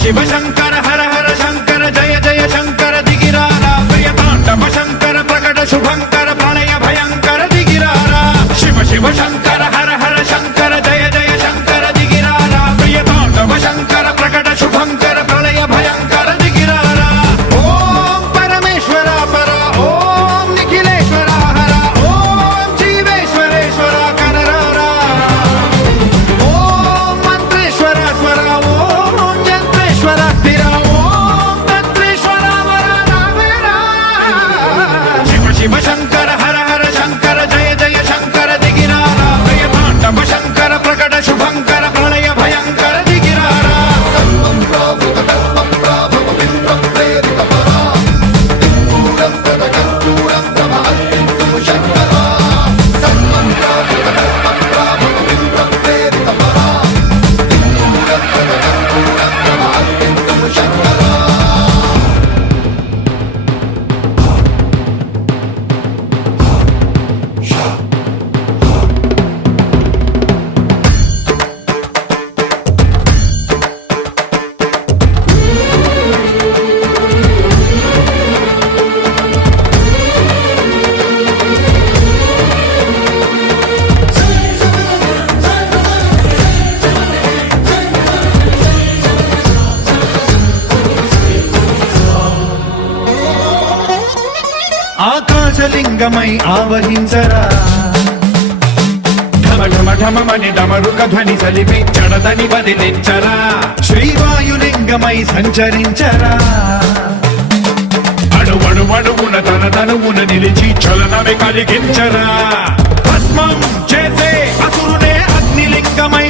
शिव शंकर हर हर शंकर जय जय शंकर दिगिरारा प्रिय तांडव शंकर प्रकट शुभंकर प्रणय भयंकर दिगिरारा शिव शिव शंकर हर हर शंकर जय जय शंकर दिगिरारा प्रिय तांडव शंकर प्रकट शुभंकर प्रणय भयंकर दिगिरारा ओम परमेश्वर पर ओम निखिलेश्वर हर ओम जीवेश्वरेश्वर कनरारा ओम मंत्रेश्वर स्वर ओम यंत्रेश्वर स्थिर ओम तंत्रेश्वर वर नावेरा शिव शिव शंकर हर हर शंकर जय जय शंकर दिगिरारा प्रिय तांडव शंकर प्रकट शुभंकर प्रणय भयंकर दिगिरारा ఆకాశలింగమై ఆవహించరా ఢమ ఢమ ఢమమని డమరుక ధ్వని సలిపి జడదని వదిలించరా శ్రీవాయులింగమై సంచరించరా అణువణువున తన తనువున నిలిచి చలనమే కలిగించరా భస్మం చేసే అసురునే అగ్నిలింగమై